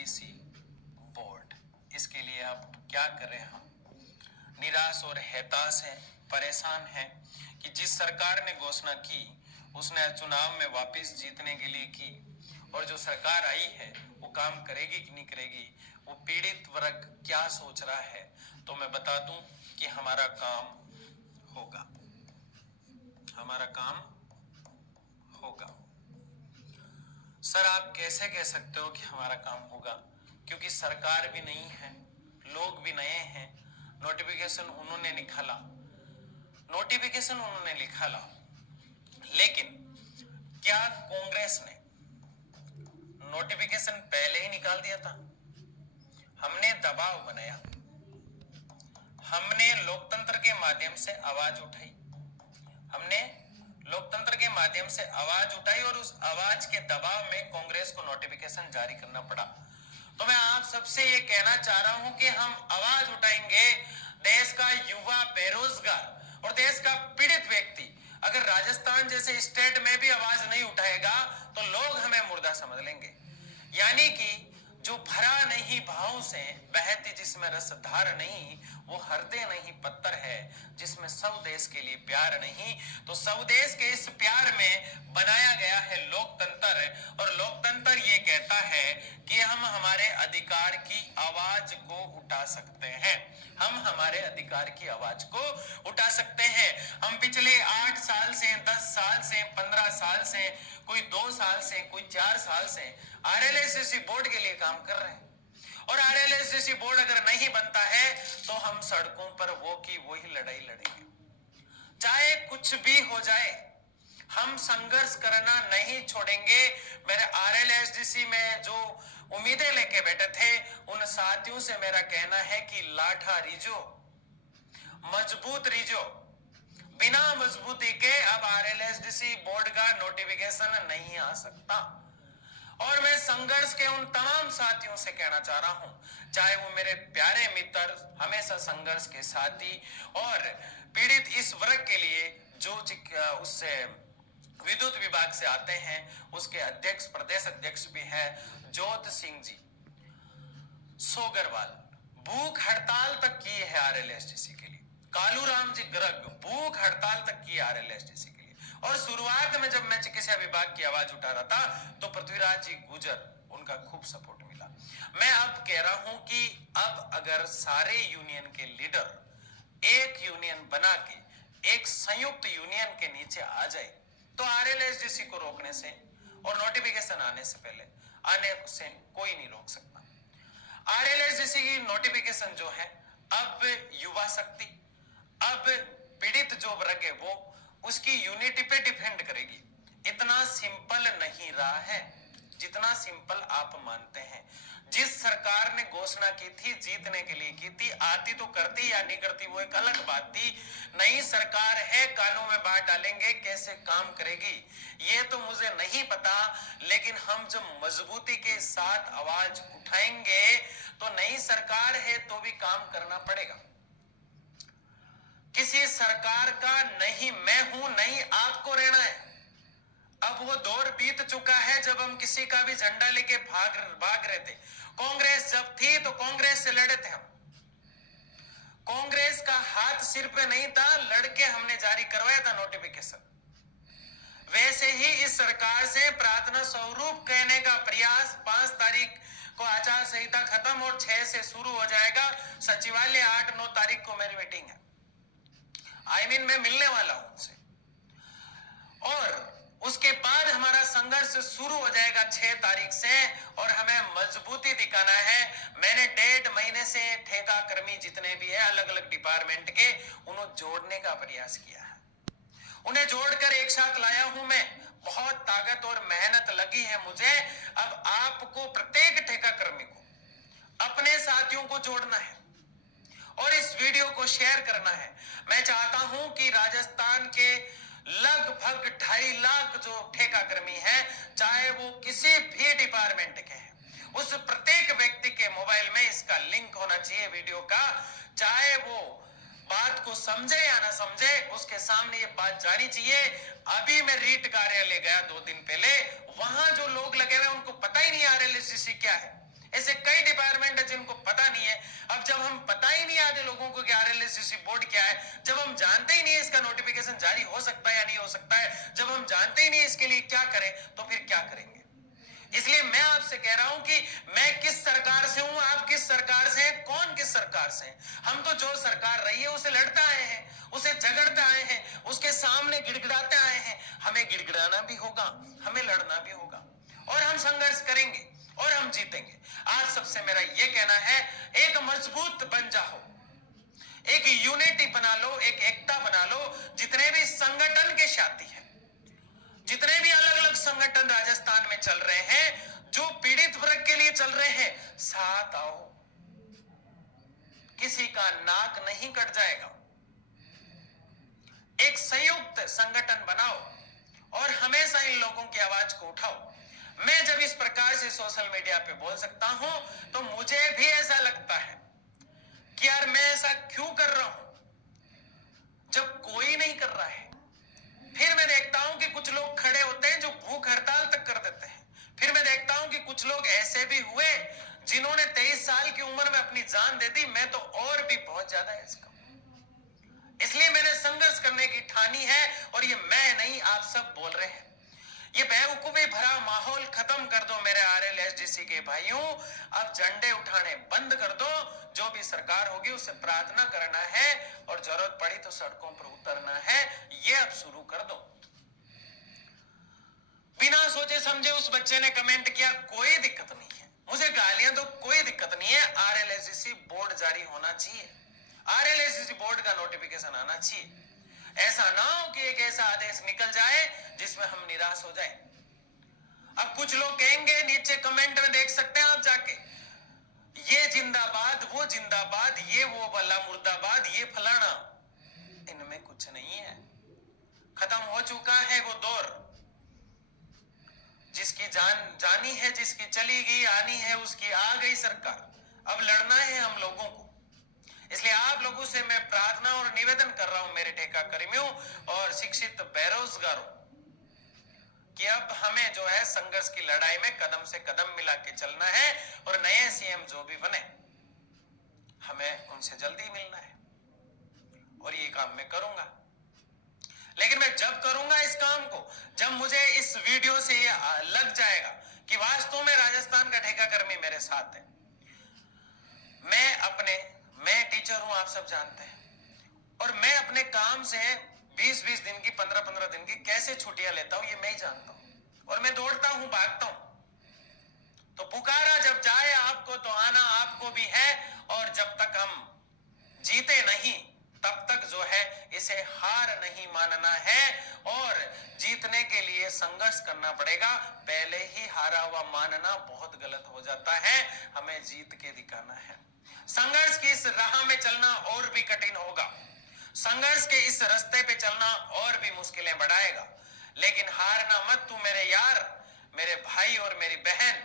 UPSC board, इसके लिए अब क्या करें हम? निराश और हताश हैं, परेशान हैं कि जिस सरकार ने घोषणा की उसने चुनाव में वापस जीतने के लिए की, और जो सरकार आई है वो काम करेगी कि नहीं करेगी, वो पीड़ित वर्ग क्या सोच रहा है। तो मैं बता दूं कि हमारा काम होगा, हमारा काम होगा। सर आप कैसे कह सकते हो कि हमारा काम होगा? क्योंकि सरकार भी नहीं है, लोग भी नए हैं, नोटिफिकेशन उन्होंने निकाला, लेकिन क्या कांग्रेस ने नोटिफिकेशन पहले ही निकाल दिया था? हमने दबाव बनाया, हमने लोकतंत्र के माध्यम से आवाज उठाई, और उस आवाज के दबाव में कांग्रेस को नोटिफिकेशन जारी करना पड़ा। तो मैं आप सबसे ये कहना चाह रहा हूं कि हम आवाज उठाएंगे। देश का युवा बेरोजगार और देश का पीड़ित व्यक्ति अगर राजस्थान जैसे स्टेट में भी आवाज नहीं उठाएगा तो लोग हमें मुर्दा समझ लेंगे। यानी कि जो भरा नहीं भावों से बहती जिसमें रसधार नहीं, वो हृदय नहीं पत्थर है जिसमें स्वदेश के लिए प्यार नहीं। तो स्वदेश के इस प्यार में बनाया गया है लोकतंत्र, और लोकतंत्र ये कहता है कि हम हमारे अधिकार की आवाज को उठा सकते हैं, हम हमारे अधिकार की आवाज को उठा सकते हैं। हम पिछले 8 साल से, 10 साल से, 15 साल से, कोई 2 साल से, कोई 4 साल से आरएलएसएससी बोर्ड के लिए काम कर रहे हैं, और आरएलएसएससी बोर्ड अगर नहीं बनता है तो हम सड़कों पर वो की वही लड़ाई लड़ेंगे, चाहे कुछ भी हो जाए, हम संघर्ष करना नहीं छोड़ेंगे। मेरे आरएलएसडीसी में जो उम्मीदें लेके बैठे थे उन साथियों से मेरा कहना है कि लाठा रीजो, मजबूत रीजो, बिना मजबूती के अब आरएलएसडीसी बोर्ड का नोटिफिकेशन नहीं आ सकता। और मैं संघर्ष के उन तमाम साथियों से कहना चाह रहा हूं, चाहे वो मेरे प्यारे मित्र, हमेशा संघर्ष के साथी, और पीड़ित इस वर्ग के लिए जो उससे विद्युत विभाग से आते हैं, उसके अध्यक्ष, प्रदेश अध्यक्ष भी है जोत सिंह जी सोगरवाल, भूख हड़ताल तक की है आरएलएसडीसी के लिए। कालूराम जी गर्ग भूख हड़ताल तक की आरएलएसडीसी के लिए। और शुरुआत में जब मैं चिकित्सा विभाग की आवाज उठा रहा था तो पृथ्वीराज जी गुजर, उनका खूब सपोर्ट मिला। मैं अब कह रहा हूं कि अब अगर सारे यूनियन के लीडर एक यूनियन बना के एक संयुक्त यूनियन के नीचे आ जाए तो आरएलएसडीसी को रोकने से और नोटिफिकेशन आने से पहले आने से कोई नहीं रोक सकता। आरएलएसडीसी की नोटिफिकेशन जो है अब युवा शक्ति, अब पीड़ित जो वर्ग है वो उसकी यूनिटी पे डिपेंड करेगी। इतना सिंपल नहीं रहा है जितना सिंपल आप मानते हैं। जिस सरकार ने घोषणा की थी जीतने के लिए की थी, आती तो करती या नहीं करती वो एक अलग बात थी। नई सरकार है, कानों में बात डालेंगे, कैसे काम करेगी ये तो मुझे नहीं पता, लेकिन हम जब मजबूती के साथ आवाज उठाएंगे तो नई सरकार है तो भी काम करना पड़ेगा। किसी सरकार का नहीं मैं हूं, नहीं आपको रहना है। अब वो दौर बीत चुका है जब हम किसी का भी झंडा लेके भाग रहे थे। कांग्रेस जब थी तो कांग्रेस से लड़े थे हम, कांग्रेस का हाथ सिर पे नहीं था, लड़के हमने जारी करवाया था नोटिफिकेशन। वैसे ही इस सरकार से प्रार्थना स्वरूप कहने का प्रयास, 5 तारीख को आचार संहिता खत्म और 6 से शुरू हो जाएगा सचिवालय, 8-9 तारीख को मेरी मीटिंग है, मैं मिलने वाला हूं उनसे, और उसके बाद हमारा संघर्ष शुरू हो जाएगा 6 तारीख से, और हमें मजबूती दिखाना है। मैंने 1.5 महीने से ठेका कर्मी जितने भी है अलग अलग डिपार्टमेंट के, उन्हें जोड़ने का प्रयास किया है, उन्हें जोड़कर एक साथ लाया हूं मैं। बहुत ताकत और मेहनत लगी है मुझे। अब आपको, प्रत्येक ठेका कर्मी को अपने साथियों को जोड़ना है और इस वीडियो को शेयर करना है। मैं चाहता हूं कि राजस्थान के लगभग 2.5 लाख जो ठेका कर्मी हैं, चाहे वो किसी भी डिपार्टमेंट के हैं, उस प्रत्येक व्यक्ति के मोबाइल में इसका लिंक होना चाहिए वीडियो का। चाहे वो बात को समझे या ना समझे, उसके सामने ये बात जानी चाहिए। अभी मैं रीट कार्यालय गया 2 दिन पहले, वहां जो लोग लगे हुए उनको पता ही नहीं आरएलएसडीसी क्या है। ऐसे कई डिपार्टमेंट है जिनको पता नहीं है। अब जब हम पता ही नहीं आधे लोगों को कि आरएलएससी बोर्ड क्या है, जब हम जानते ही नहीं इसका नोटिफिकेशन जारी हो सकता है या नहीं हो सकता है, जब हम जानते ही नहीं इसके लिए क्या करें, तो फिर क्या करेंगे। इसलिए मैं आपसे कह रहा हूं कि मैं किस सरकार से हूं, आप किस सरकार से हैं, कौन किस सरकार से हैं। हम तो जो सरकार रही है उसे लड़ते आए हैं, उसे झगड़ते आए हैं, उसके सामने गिड़गिड़ाते आए हैं। हमें गिड़गिड़ाना भी होगा, हमें लड़ना भी होगा, और हम संघर्ष करेंगे और हम जीतेंगे। आज सबसे मेरा यह कहना है, एक मजबूत बन जाओ, एक यूनिटी बना लो, एक एकता बना लो। जितने भी संगठन के साथी हैं, जितने भी अलग अलग संगठन राजस्थान में चल रहे हैं, जो पीड़ित वर्ग के लिए चल रहे हैं, साथ आओ, किसी का नाक नहीं कट जाएगा। एक संयुक्त संगठन बनाओ और हमेशा इन लोगों की आवाज को उठाओ। मैं जब इस प्रकार से सोशल मीडिया पे बोल सकता हूं, तो मुझे भी ऐसा लगता है कि यार मैं ऐसा क्यों कर रहा हूं जब कोई नहीं कर रहा है। फिर मैं देखता हूं कि कुछ लोग खड़े होते हैं जो भूख हड़ताल तक कर देते हैं। फिर मैं देखता हूं कि कुछ लोग ऐसे भी हुए जिन्होंने 23 साल की उम्र में अपनी जान दे दी। मैं तो और भी बहुत ज्यादा है इसका। इसलिए मैंने संघर्ष करने की ठानी है, और ये मैं नहीं, आप सब बोल रहे हैं। ये बेवकूफी भरा माहौल खत्म कर दो मेरे आरएलएसडीसी के भाइयों। अब झंडे उठाने बंद कर दो। जो भी सरकार होगी उसे प्रार्थना करना है, और जरूरत पड़ी तो सड़कों पर उतरना है। ये अब शुरू कर दो। बिना सोचे समझे उस बच्चे ने कमेंट किया, कोई दिक्कत नहीं है, मुझे गालियां दो, कोई दिक्कत नहीं है। आरएलएसडीसी बोर्ड जारी होना चाहिए, आरएलएसडीसी बोर्ड का नोटिफिकेशन आना चाहिए। ऐसा ना हो कि एक ऐसा आदेश निकल जाए जिसमें हम निराश हो जाएं। अब कुछ लोग कहेंगे, नीचे कमेंट में देख सकते हैं आप जाके, ये जिंदाबाद, वो जिंदाबाद, ये वो वाला मुर्दाबाद, ये फलाना। इनमें कुछ नहीं है, खत्म हो चुका है वो दौर। जिसकी जान जानी है, जिसकी चली गई, आनी है उसकी आ गई सरकार। अब लड़ना है हम लोगों को। इसलिए आप लोगों से मैं प्रार्थना और निवेदन कर रहा हूं, मेरे ठेका कर्मियों और शिक्षित बेरोजगारों, कि अब हमें जो है संघर्ष की लड़ाई में कदम से कदम मिला के चलना है। और नए सीएम जो भी बने, हमें उनसे जल्दी मिलना है, और ये काम मैं करूंगा। लेकिन मैं जब करूंगा इस काम को, जब मुझे इस वीडियो से ये लग जाएगा कि वास्तव में राजस्थान का ठेका कर्मी मेरे साथ है। मैं टीचर हूं, आप सब जानते हैं, और मैं अपने काम से 20-20 दिन की, 15-15 दिन की कैसे छुट्टियां लेता हूं, ये मैं ही जानता हूं। और मैं दौड़ता हूं, भागता हूं। तो पुकारा जब जाए आपको तो आना आपको भी है। और जब तक हम जीते नहीं, तब तक जो है इसे हार नहीं मानना है, और जीतने के लिए संघर्ष करना पड़ेगा। पहले ही हारा हुआ मानना बहुत गलत हो जाता है, हमें जीत के दिखाना है। संघर्ष की इस राह में चलना और भी कठिन होगा, संघर्ष के इस रास्ते पे चलना और भी मुश्किलें बढ़ाएगा। लेकिन हारना मत तू मेरे यार, मेरे भाई और मेरी बहन।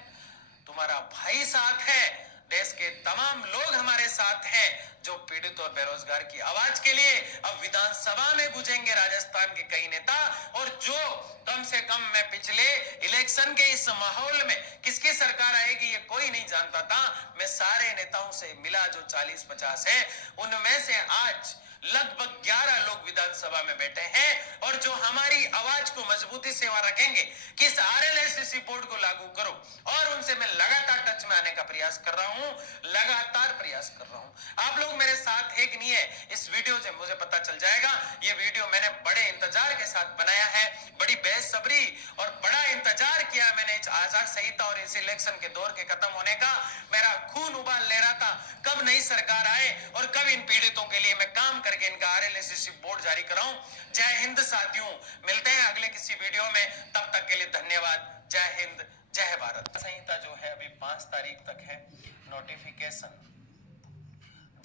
तुम्हारा भाई साथ है, देश के तमाम लोग हमारे साथ हैं, जो पीड़ित और बेरोजगार की आवाज के लिए अब विधानसभा में गूंजेंगे राजस्थान के कई नेता। और जो कम से कम मैं पिछले इलेक्शन के इस माहौल में किसकी सरकार आएगी ये कोई नहीं जानता था। मैं सारे नेताओं से मिला जो 40-50 है, उनमें से आज लगभग 11 लोग विधानसभा में बैठे हैं, और जो हमारी आवाज को मजबूती से वहां रखेंगे कि इस आरएलएसडीसी बोर्ड को लागू करो। और उनसे मैं लगातार टच में आने का प्रयास कर रहा हूं, लगातार प्रयास कर रहा हूं। आप लोग मेरे साथ है कि नहीं है, इस वीडियो से मुझे पता चल जाएगा। ये वीडियो मैंने बड़े इंतजार के साथ बनाया है, बड़ी बेसब्री और बड़ा इंतजार किया मैंने इस आचार संहिता और इस इलेक्शन के दौर के खत्म होने का। मेरा खून उबाल ले रहा था कब नई सरकार आए और कब इन पीड़ितों के लिए मैं काम करके इनका आरएलएसडीसी बोर्ड जारी कराऊं। जय हिंद साथियों, मिलते हैं अगले किसी वीडियो में, तब तक के लिए धन्यवाद। जय हिंद, जय भारत। संहिता जो है अभी 5 तारीख तक है। नोटिफिकेशन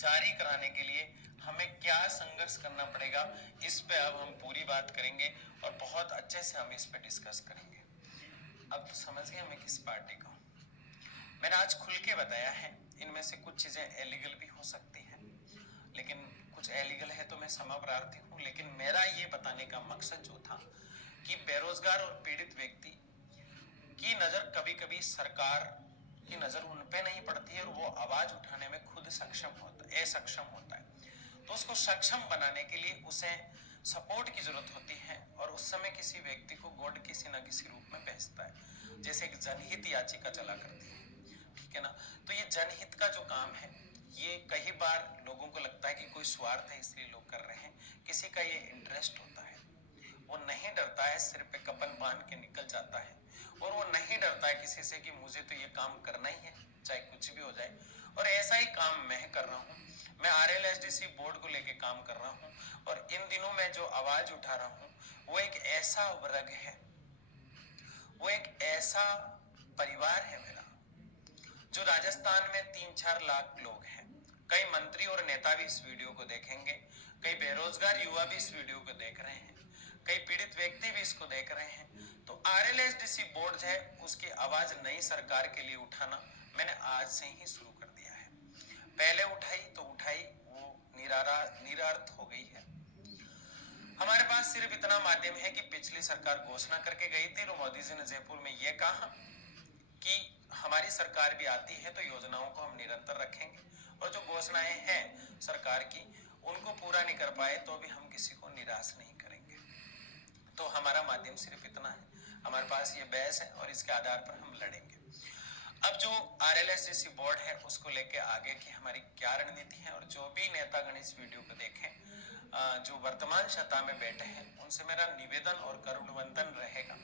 जारी कराने के लिए हमें क्या संघर्ष करना पड़ेगा, इस पे अब हम पूरी बात करेंगे और बहुत अच्छे से हम इस पे डिस्कस करेंगे। अब तो समझ गए मैं किस पार्टी का हूं। मैंने आज खुल के बताया है, इनमें से कुछ चीजें इलीगल भी हो सकती हैं, लेकिन कुछ इलीगल है तो मैं क्षमा प्रार्थी हूँ। लेकिन मेरा ये बताने का मकसद जो था कि बेरोजगार और पीड़ित व्यक्ति की नजर कभी कभी सरकार की नजर उन पे नहीं पड़ती है और वो आवाज उठाने में खुद असक्षम होता है। तो उसको सक्षम बनाने के लिए उसे सपोर्ट की जरूरत होती है और उस समय किसी व्यक्ति को गॉड किसी ना किसी रूप में भेजता है, जैसे एक जनहित याचिका चला करती है, ठीक है ना। तो ये जनहित का जो काम है, ये कई बार लोगों को लगता है कि कोई स्वार्थ है इसलिए लोग कर रहे हैं, किसी का ये इंटरेस्ट होता है। वो नहीं डरता है, सिर पे कपन बांध के निकल जाता है और वो नहीं डरता है किसी से कि मुझे तो ये काम करना ही है चाहे कुछ भी हो जाए। और ऐसा ही काम मैं कर रहा हूँ। मैं RLSDC बोर्ड को लेके काम कर रहा हूँ और इन दिनों मैं जो आवाज उठा रहा हूँ वो एक ऐसा वर्ग है, वो एक ऐसा परिवार है मेरा, जो राजस्थान में 3-4 लाख लोग हैं। कई मंत्री और नेता भी इस वीडियो को देखेंगे, कई बेरोजगार युवा भी इस वीडियो को देख रहे हैं, कई पीड़ित व्यक्ति भी इसको देख रहे हैं। तो RLSDC बोर्ड है, उसकी आवाज नई सरकार के लिए उठाना मैंने आज से ही शुरू कर दिया है। पहले उठाई तो उठाई, वो निरार्थ हो गई है। हमारे पास सिर्फ इतना माध्यम है कि पिछली सरकार घोषणा करके गई थी और मोदी जी ने जयपुर में यह कहा कि हमारी सरकार भी आती है तो योजनाओं को हम निरंतर रखेंगे, और जो घोषणाएं हैं सरकार की उनको पूरा नहीं कर पाए तो भी हम किसी को निराश नहीं करेंगे। तो हमारा माध्यम सिर्फ इतना है, हमारे पास ये बहस है और इसके आधार पर हम लड़ेंगे। अब जो RLSDC बोर्ड है उसको लेके आगे की हमारी क्या रणनीति है, और जो भी नेतागण इस वीडियो को देखें, जो वर्तमान सत्ता में बैठे हैं, उनसे मेरा निवेदन और करुणवंदन रहेगा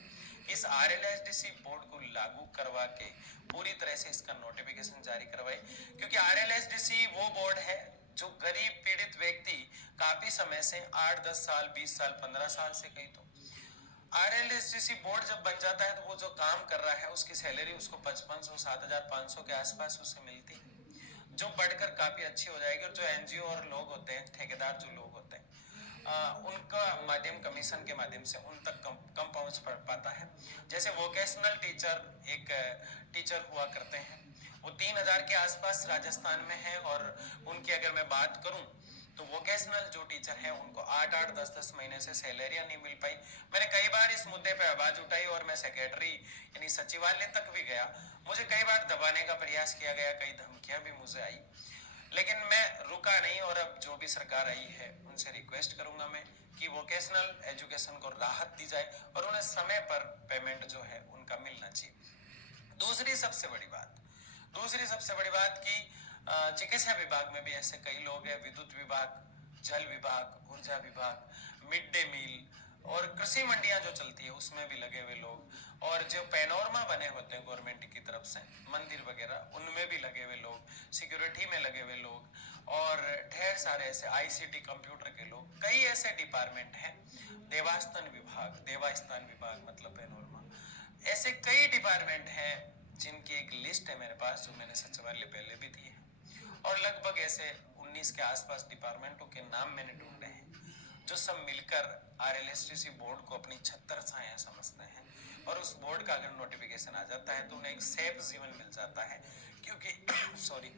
कि इस RLSDC बोर्ड को लागू करवा के पूरी तरह से इसका नोटिफिकेशन जारी करवाए, क्योंकि RLSDC वो बोर्ड है जो गरीब पीड़ित व्यक्ति काफी समय से 8-10 साल 20 साल 15 साल से कही तो RLSDC बोर्ड जब बन जाता है तो वो जो काम कर रहा है उसकी सैलरी उसको 5500-7500 के आसपास उसे मिलती है, जो बढ़कर काफी अच्छी हो जाएगी। और जो NGO और लोग होते हैं, ठेकेदार जो लोग होते हैं, उनका माध्यम कमीशन के माध्यम से उन तक कम पहुंच पाता है। जैसे वोकेशनल टीचर एक टीचर हुआ करते हैं, वो 3000 के आसपास राजस्थान में है, और उनकी अगर मैं बात करूं तो वोकेशनल जो टीचर हैं उनको 8-8 10-10 महीने से सैलरियां नहीं मिल पाई। मैंने कई बार इस मुद्दे पे आवाज उठाई और मैं सेक्रेटरी यानी सचिवालय तक भी गया, मुझे कई बार दबाने का प्रयास किया गया, कई धमकियां भी मुझे आई, लेकिन मैं रुका नहीं। और अब जो भी सरकार आई है उनसे रिक्वेस्ट करूंगा मैं कि वोकेशनल एजुकेशन को राहत दी जाए और उन्हें समय पर पेमेंट जो है उनका मिलना चाहिए। दूसरी सबसे बड़ी बात कि चिकित्सा विभाग में भी ऐसे कई लोग हैं, विद्युत विभाग, जल विभाग, ऊर्जा विभाग, मिड डे मील और कृषि मंडियां जो चलती है उसमें भी लगे हुए लोग, और जो पैनोरमा बने होते हैं गवर्नमेंट की तरफ से मंदिर वगैरह उनमें भी लगे हुए लोग, सिक्योरिटी में लगे हुए लोग, और ढेर सारे ऐसे ICT कंप्यूटर के लोग, कई ऐसे डिपार्टमेंट हैं, देवास्थान विभाग मतलब पैनोरमा, ऐसे कई डिपार्टमेंट हैं जिनकी एक लिस्ट है मेरे पास जो मैंने सचिवालय पहले भी दी है, और लगभग ऐसे 19 के आसपास डिपार्टमेंटों के नाम मैंने ढूंढे हैं जो सब मिलकर RLSDC बोर्ड को अपनी छत्तर छाया समझते हैं, और उस बोर्ड का अगर नोटिफिकेशन आ जाता है तो उन्हें एक सेफ जीवन मिल जाता है, क्योंकि सॉरी